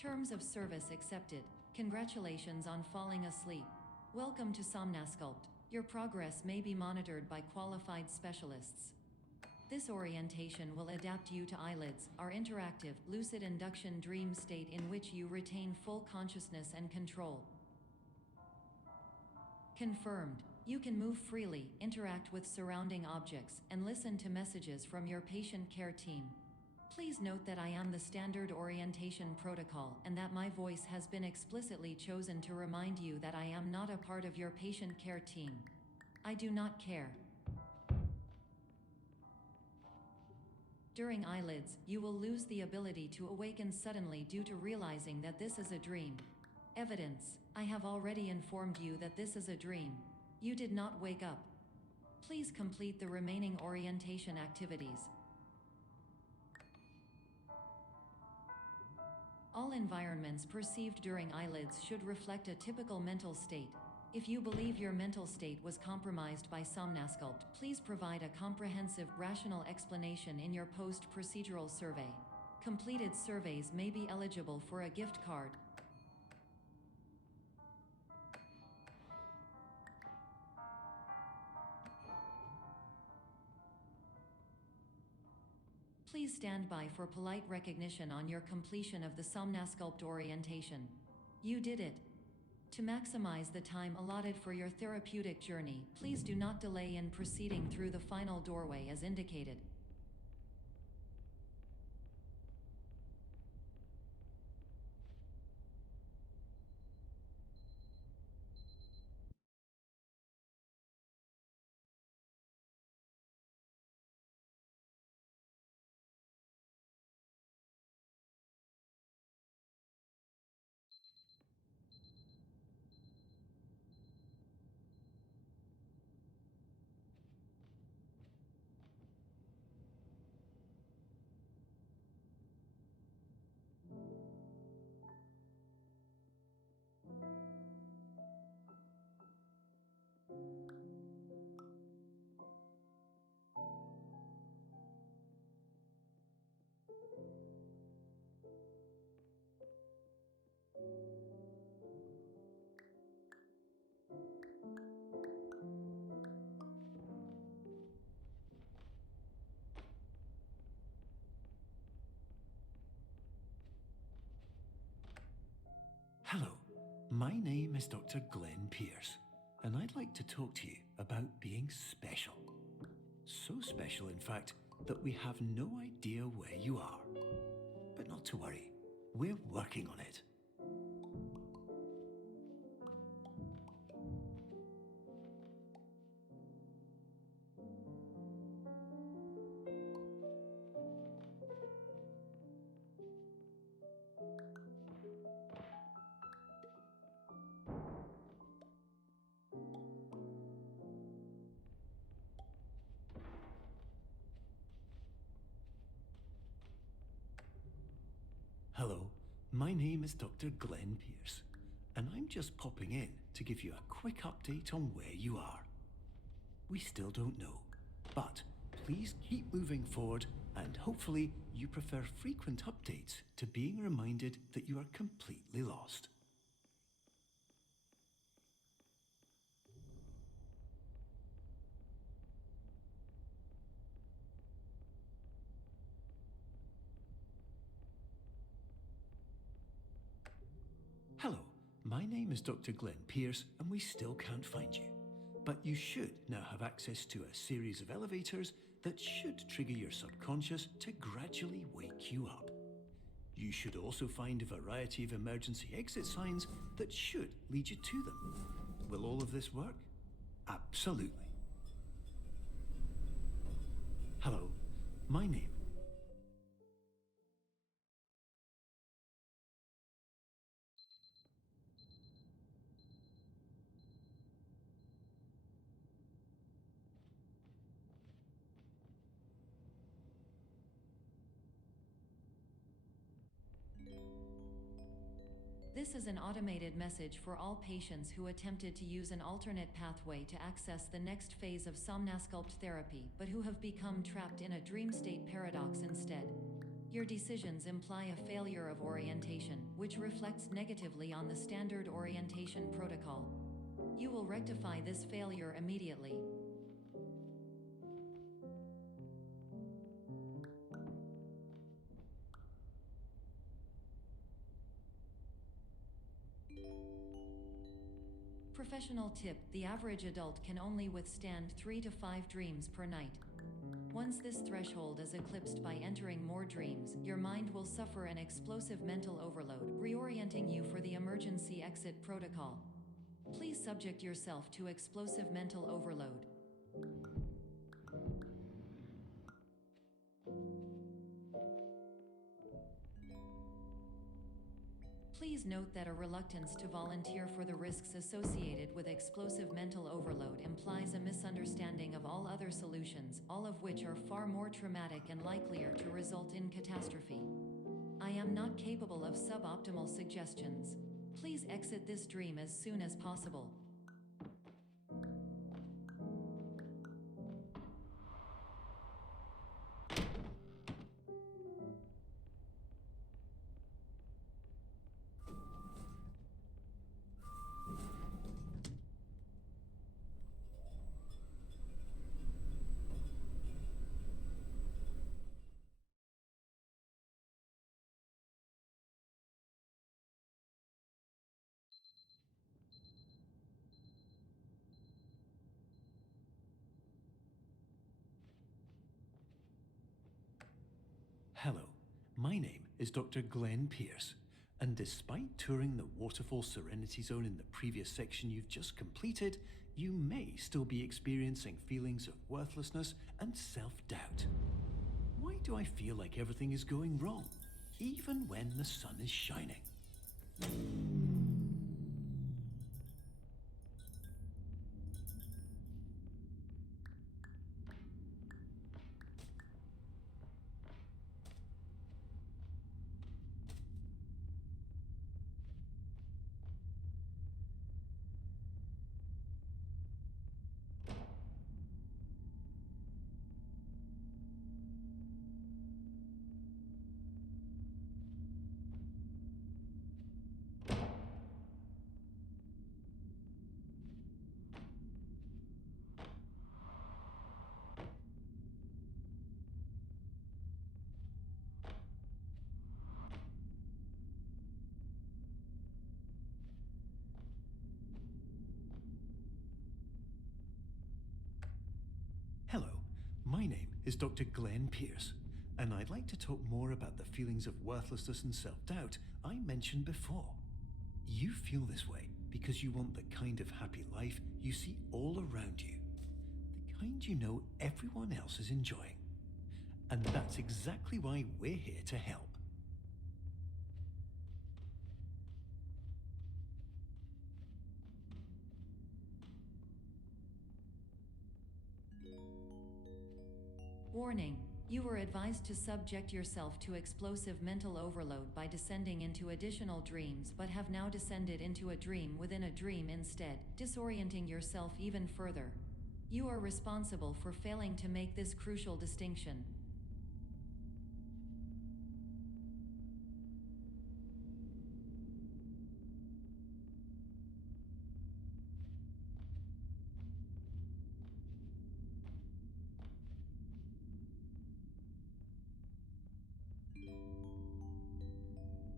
Terms of service accepted. Congratulations on falling asleep. Welcome to Somnasculpt. Your progress may be monitored by qualified specialists. This orientation will adapt you to eyelids, our interactive, lucid induction dream state in which you retain full consciousness and control. Confirmed. You can move freely, interact with surrounding objects, and listen to messages from your patient care team. Please note that I am the standard orientation protocol and that my voice has been explicitly chosen to remind you that I am not a part of your patient care team. I do not care. During eyelids, you will lose the ability to awaken suddenly due to realizing that this is a dream. Evidence: I have already informed you that this is a dream. You did not wake up. Please complete the remaining orientation activities. All environments perceived during eyelids should reflect a typical mental state. If you believe your mental state was compromised by Somnasculpt, please provide a comprehensive, rational explanation in your post-procedural survey. Completed surveys may be eligible for a gift card. Please stand by for polite recognition on your completion of the Somnasculpt orientation. You did it. To maximize the time allotted for your therapeutic journey, please do not delay in proceeding through the final doorway as indicated. Hello, my name is Dr. Glenn Pierce, and I'd like to talk to you about being special. So special, in fact, that we have no idea where you are. But not to worry, we're working on it. Hello, my name is Dr. Glenn Pierce, and I'm just popping in to give you a quick update on where you are. We still don't know, but please keep moving forward, and hopefully you prefer frequent updates to being reminded that you are completely lost. Hello, my name is Dr. Glenn Pierce, and we still can't find you. But you should now have access to a series of elevators that should trigger your subconscious to gradually wake you up. You should also find a variety of emergency exit signs that should lead you to them. Will all of this work? Absolutely. Hello, my name. This is an automated message for all patients who attempted to use an alternate pathway to access the next phase of Somnasculpt therapy but who have become trapped in a dream state paradox instead. Your decisions imply a failure of orientation, which reflects negatively on the standard orientation protocol. You will rectify this failure immediately. Professional tip: the average adult can only withstand 3 to 5 dreams per night. Once this threshold is eclipsed by entering more dreams, your mind will suffer an explosive mental overload, reorienting you for the emergency exit protocol. Please subject yourself to explosive mental overload. Please note that a reluctance to volunteer for the risks associated with explosive mental overload implies a misunderstanding of all other solutions, all of which are far more traumatic and likelier to result in catastrophe. I am not capable of suboptimal suggestions. Please exit this dream as soon as possible. Hello, my name is Dr. Glenn Pierce, and despite touring the Waterfall Serenity Zone in the previous section you've just completed, you may still be experiencing feelings of worthlessness and self-doubt. Why do I feel like everything is going wrong, even when the sun is shining? Hello, my name is Dr. Glenn Pierce, and I'd like to talk more about the feelings of worthlessness and self-doubt I mentioned before. You feel this way because you want the kind of happy life you see all around you, the kind you know everyone else is enjoying. And that's exactly why we're here to help. Warning: you were advised to subject yourself to explosive mental overload by descending into additional dreams, but have now descended into a dream within a dream instead, disorienting yourself even further. You are responsible for failing to make this crucial distinction.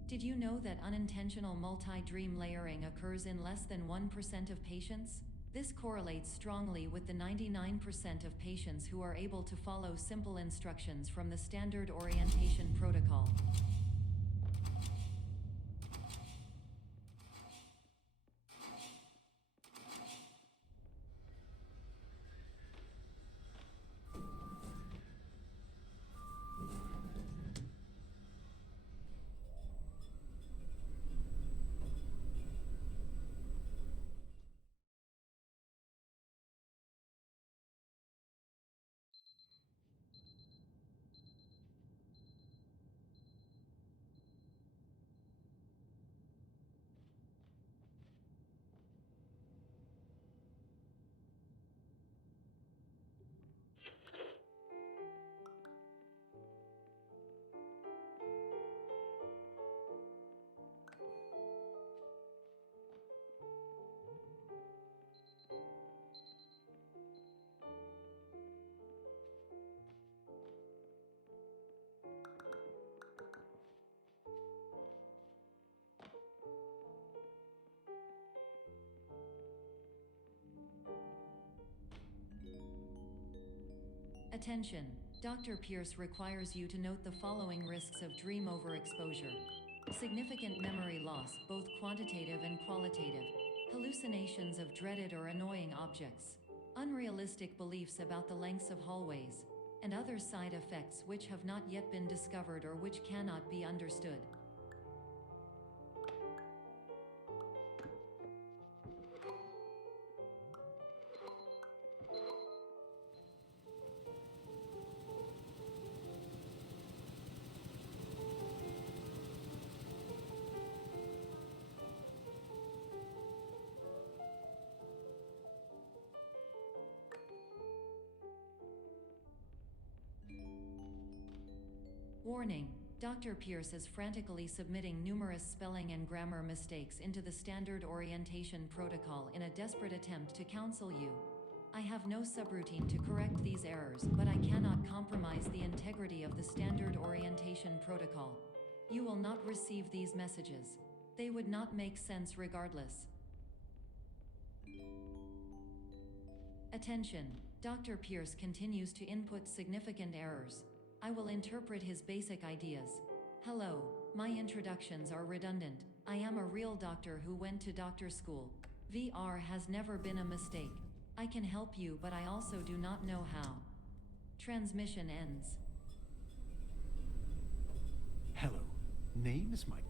Did you know that unintentional multi-dream layering occurs in less than 1% of patients? This correlates strongly with the 99% of patients who are able to follow simple instructions from the standard orientation protocol. Attention! Dr. Pierce requires you to note the following risks of dream overexposure. Significant memory loss, both quantitative and qualitative. Hallucinations of dreaded or annoying objects. Unrealistic beliefs about the lengths of hallways. And other side effects which have not yet been discovered or which cannot be understood. Warning: Dr. Pierce is frantically submitting numerous spelling and grammar mistakes into the standard orientation protocol in a desperate attempt to counsel you. I have no subroutine to correct these errors, but I cannot compromise the integrity of the standard orientation protocol. You will not receive these messages. They would not make sense regardless. Attention! Dr. Pierce continues to input significant errors. I will interpret his basic ideas. Hello, my introductions are redundant. I am a real doctor who went to doctor school. VR has never been a mistake. I can help you, but I also do not know how. Transmission ends. Hello, name is Mike.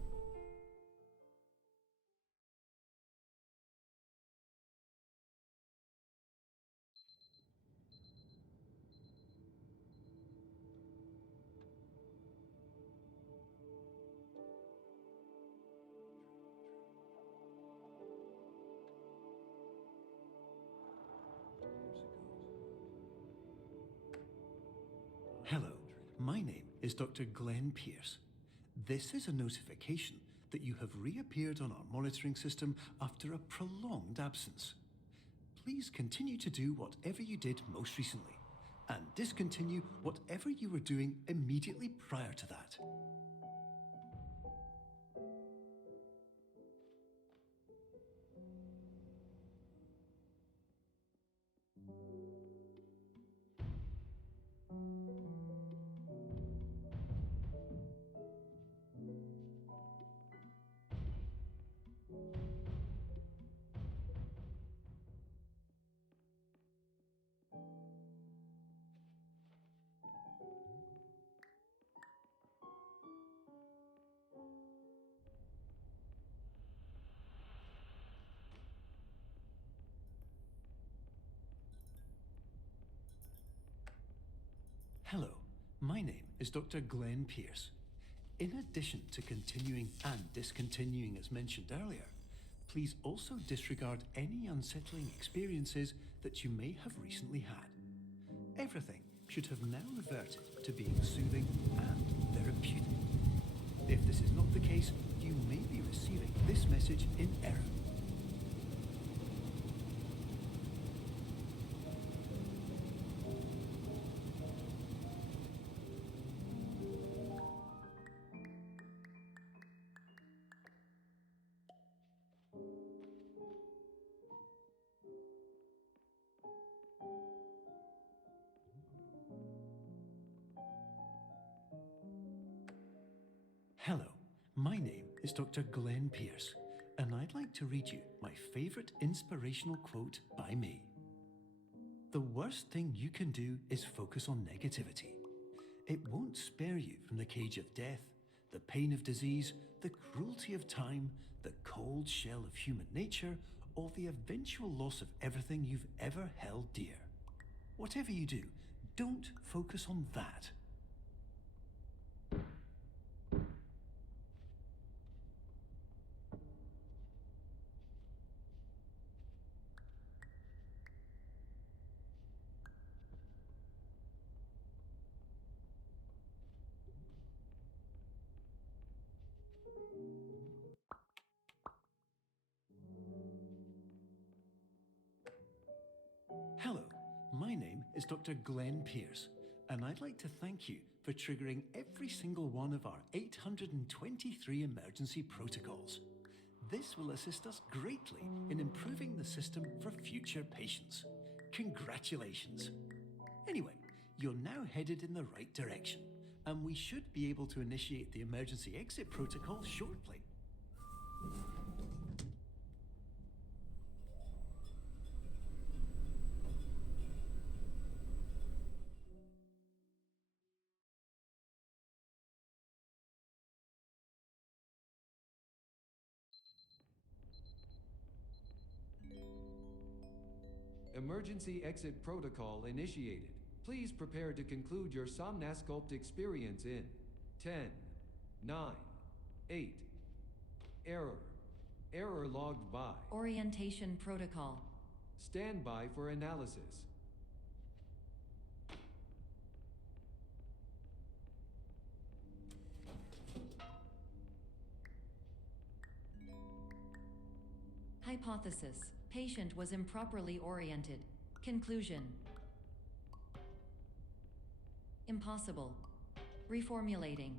Hello, my name is Dr. Glenn Pierce. This is a notification that you have reappeared on our monitoring system after a prolonged absence. Please continue to do whatever you did most recently, and discontinue whatever you were doing immediately prior to that. Hello, my name is Dr. Glenn Pierce. In addition to continuing and discontinuing as mentioned earlier, please also disregard any unsettling experiences that you may have recently had. Everything should have now reverted to being soothing and therapeutic. If this is not the case, you may be receiving this message in error. Hello, my name is Dr. Glenn Pierce, and I'd like to read you my favorite inspirational quote by me. The worst thing you can do is focus on negativity. It won't spare you from the cage of death, the pain of disease, the cruelty of time, the cold shell of human nature, or the eventual loss of everything you've ever held dear. Whatever you do, don't focus on that. Hello, my name is Dr. Glenn Pierce, and I'd like to thank you for triggering every single one of our 823 emergency protocols. This will assist us greatly in improving the system for future patients. Congratulations. Anyway, you're now headed in the right direction, and we should be able to initiate the emergency exit protocol shortly. Emergency exit protocol initiated. Please prepare to conclude your Somnasculpt experience in 10, 9, 8. Error. Error logged by. Orientation protocol. Stand by for analysis. Hypothesis. Patient was improperly oriented. Conclusion. Impossible. Reformulating.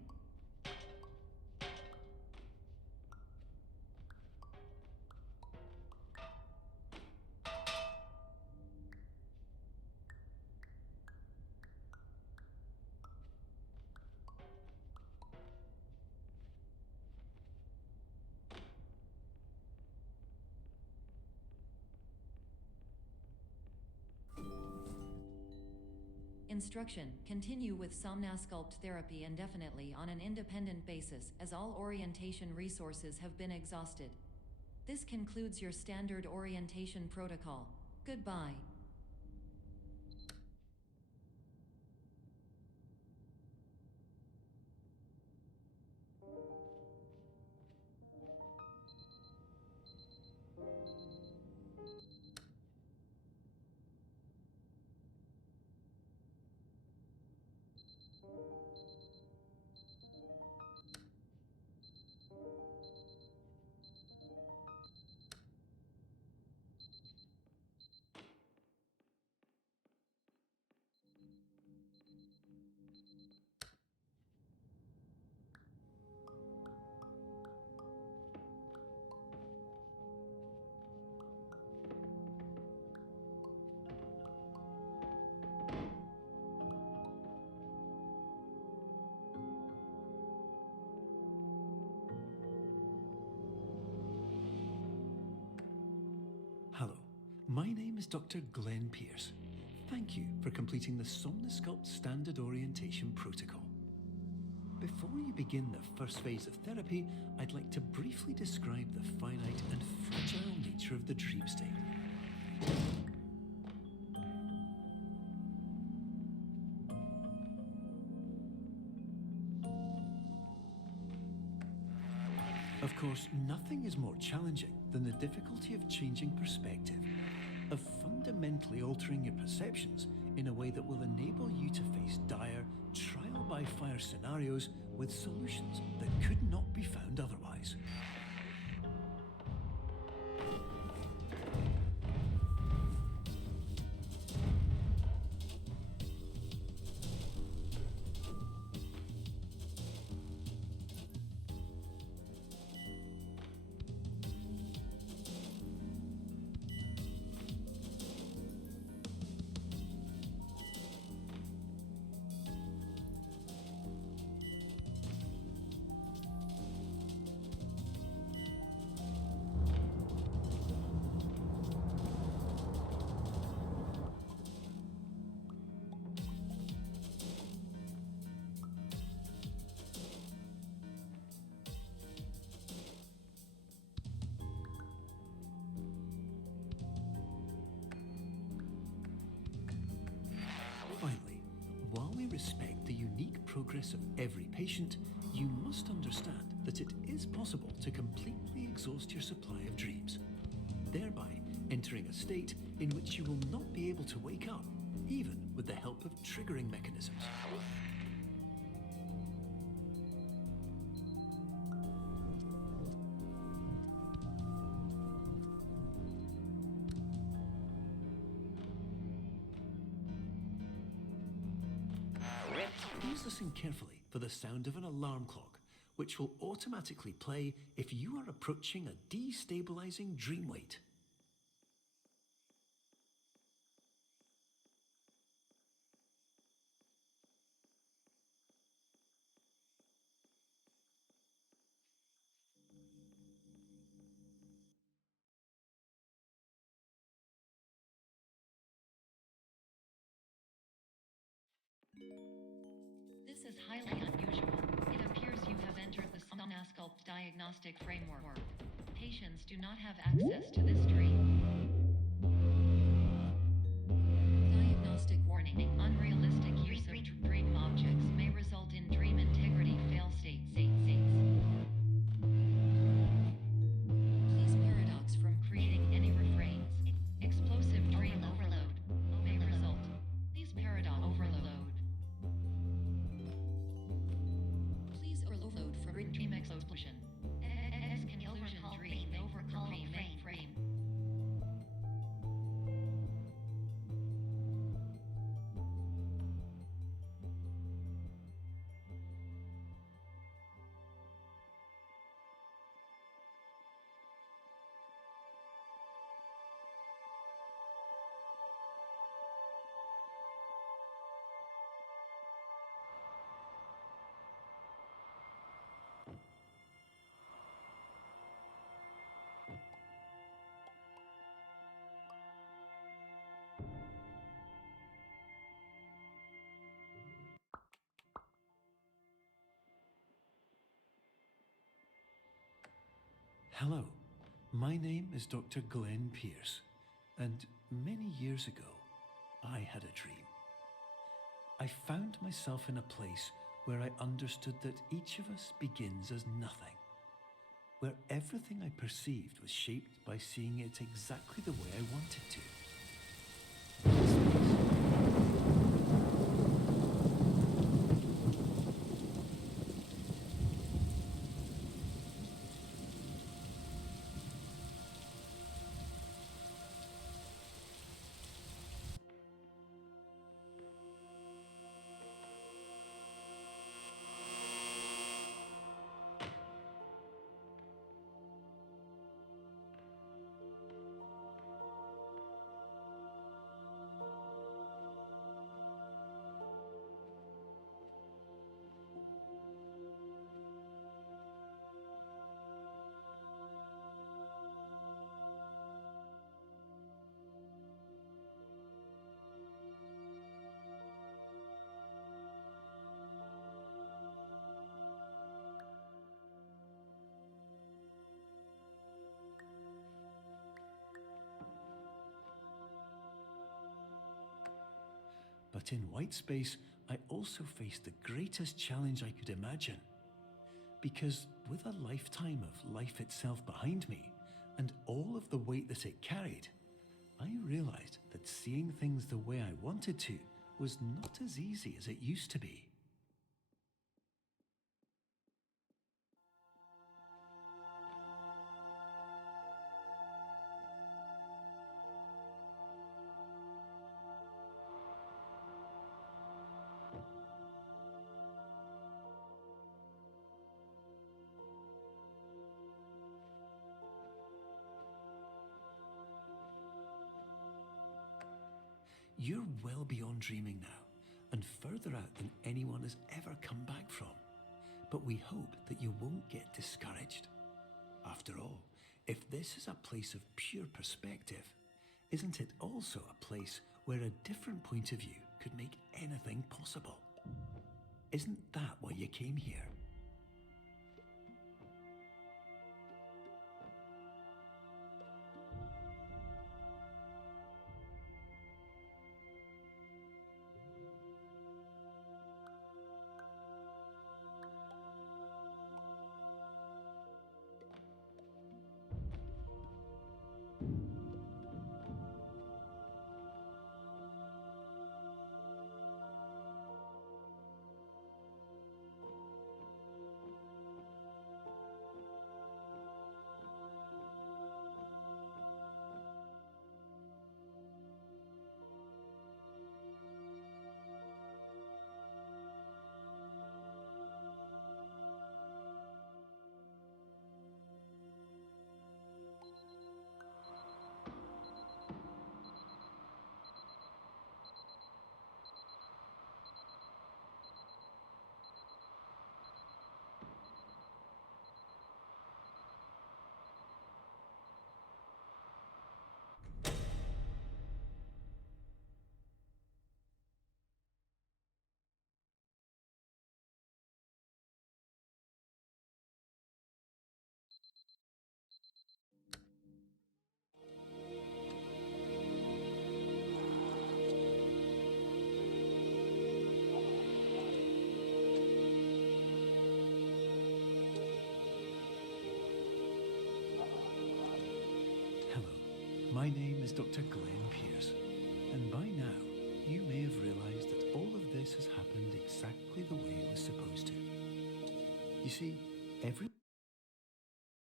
Instruction. Continue with Somnasculpt therapy indefinitely on an independent basis, as all orientation resources have been exhausted. This concludes your standard orientation protocol. Goodbye. Hello, my name is Dr. Glenn Pierce. Thank you for completing the Somnasculpt Standard Orientation Protocol. Before you begin the first phase of therapy, I'd like to briefly describe the finite and fragile nature of the dream state. Of course, nothing is more challenging than the difficulty of changing perspective, of fundamentally altering your perceptions in a way that will enable you to face dire, trial-by-fire scenarios with solutions that could not be found otherwise. Finally, while we respect the unique progress of every patient, you must understand that it is possible to completely exhaust your supply of dreams, thereby entering a state in which you will not be able to wake up, even with the help of triggering mechanisms. Please listen carefully for the sound of an alarm clock, which will automatically play if you are approaching a destabilizing dream weight. highly unusual. It appears you have entered the Somnasculpt diagnostic framework. Patients do not have access to this dream. Diagnostic warning. Unrealistic use of dream objects may result in dream integrity fail states. Please paradox from creating any refrains. Explosive dream overload may result. Please paradox overload. Please overload for dream explosion. Conclusion dream overcall frame. Hello, my name is Dr. Glenn Pierce, and many years ago, I had a dream. I found myself in a place where I understood that each of us begins as nothing, where everything I perceived was shaped by seeing it exactly the way I wanted to. But in white space, I also faced the greatest challenge I could imagine. Because with a lifetime of life itself behind me, and all of the weight that it carried, I realized that seeing things the way I wanted to was not as easy as it used to be. You're well beyond dreaming now, and further out than anyone has ever come back from. But we hope that you won't get discouraged. After all, if this is a place of pure perspective, isn't it also a place where a different point of view could make anything possible? Isn't that why you came here? My name is Dr. Glenn Pierce, and by now you may have realized that all of this has happened exactly the way it was supposed to. You see, every